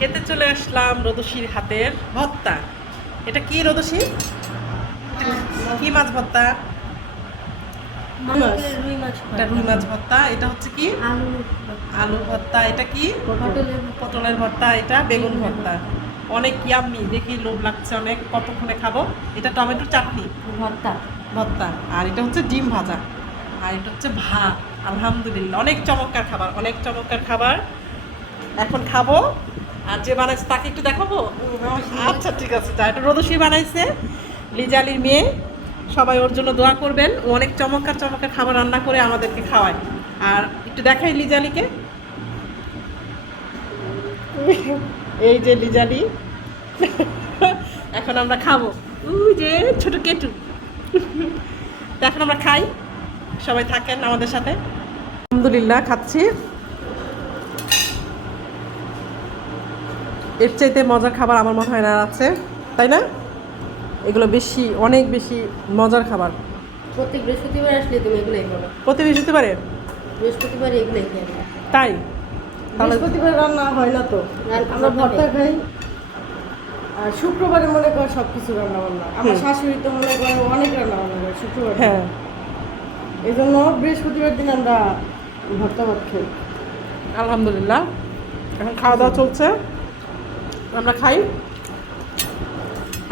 খেতে চলে আসলাম রোদসির হাতের ভর্তা। এটা কি রোদসি? কি মাছ ভর্তা? এটা রুই মাছ ভর্তা। এটা হচ্ছে কি আলু ভর্তা। এটা কি পটলের ভর্তা। এটা বেগুন ভর্তা। অনেক ইয়াম্মি, দেখি লোভ লাগছে অনেক। কতক্ষণে খাবো। এটা টমেটোর চাটনি ভর্তা ভর্তা, আর এটা হচ্ছে ডিম ভাজা, আর এটা হচ্ছে ভাত। আলহামদুলিল্লাহ, অনেক চমৎকার খাবার, অনেক চমৎকার খাবার। এখন খাবো। আর যে বানাইছে তাকে একটু দেখাবো। আচ্ছা ঠিক আছে, যা। এটা রোদসি বানাইছে, লিজালির মেয়ে। সবাই ওর জন্য দোয়া করবেন। ও অনেক চমৎকার চমৎকার খাবার রান্না করে আমাদেরকে খাওয়ায়। আর একটু দেখাই লিজালিকে। এই যে লিজালি। এখন আমরা খাবো। ওই যে ছোট কেটু। তো এখন আমরা খাই। সবাই থাকেন আমাদের সাথে। আলহামদুলিল্লাহ, খাচ্ছি। এর চাইতে মজার খাবার আমার মনে হয় না আছে, তাই না? এগুলো বেশি, অনেক বেশি মজার খাবার। প্রত্যেক বৃহস্পতিবার আসলে তুমি এগুলোই করো। প্রতি বৃহস্পতিবারে বৃহস্পতিবার এগুলোই খাই আমরা। তাই? তাহলে বৃহস্পতিবার রান্না হয় না তো, আমরা ভর্তা খাই। আর শুক্রবারে মনে করো সব কিছু রান্না বান্না। আমার শাশুড়ি তো মনে করে অনেক রান্না বান্না করে শুক্রবার। হ্যাঁ, এই জন্য বৃহস্পতিবার দিন আমরা ভর্তা ভাত খাই। আলহামদুলিল্লাহ। এখন খাওয়া দাওয়া চলছে, আমরা খাই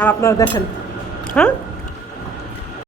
আর আপনারা দেখেন। হ্যাঁ।